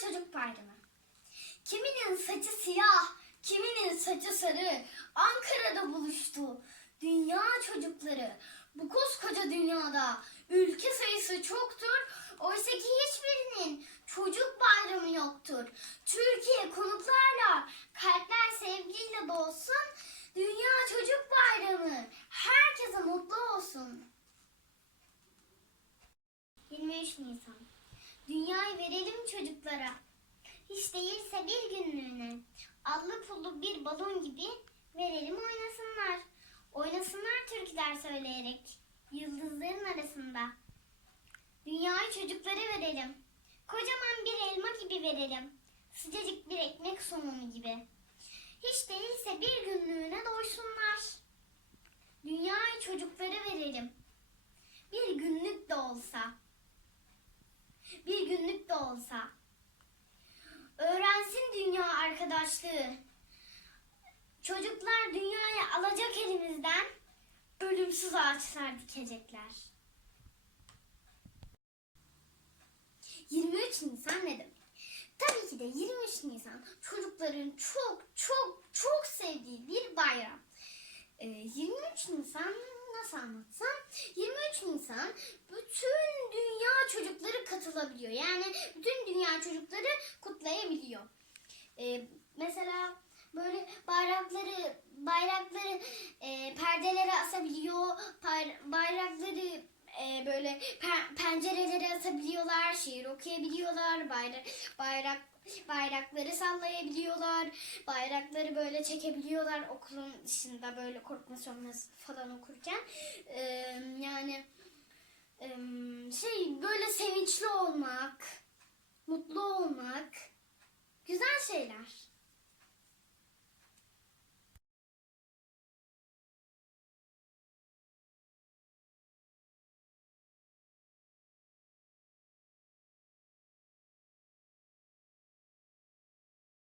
Çocuk Bayramı. Kiminin saçı siyah, kiminin saçı sarı. Ankara'da buluştu. Dünya çocukları. Bu koskoca dünyada ülke sayısı çoktur. Oysa ki hiçbirinin çocuk bayramı yoktur. Türkiye konuklarla, kalpler sevgiyle dolsun. Dünya Çocuk Bayramı herkese mutlu olsun. 23 Nisan Dünyayı çocuklara. Hiç değilse bir günlüğüne. Allı pullu bir balon gibi verelim oynasınlar. Oynasınlar türküler söyleyerek. Yıldızların arasında. Dünyayı çocuklara verelim. Kocaman bir elma gibi verelim. Sıcacık bir ekmek somunu gibi. Hiç değilse bir günlüğüne doysunlar. Dünyayı çocuklara verelim. Bir günlük de olsa. Olsa. Öğrensin dünya arkadaşlığı. Çocuklar dünyayı alacak elimizden. Ölümsüz ağaçlar dikecekler. 23 Nisan ne demek? Tabii ki de 23 Nisan çocukların çok çok çok sevdiği bir bayram. Ee, 23 Nisan nasıl anlatsam? 23 Nisan bütün dünya çocukları katılabiliyor. Yani bütün dünya çocukları kutlayabiliyor. Ee, mesela böyle bayrakları bayrakları e, perdelere asabiliyor. Bayrakları e, böyle pe- pencerelere asabiliyorlar, şiir okuyabiliyorlar, bayrak bayrak bayrakları sallayabiliyorlar, bayrakları böyle çekebiliyorlar okulun dışında böyle korkma sönmez falan okurken. Ee, yani em, şey böyle sevinçli olmak, mutlu olmak güzel şeyler.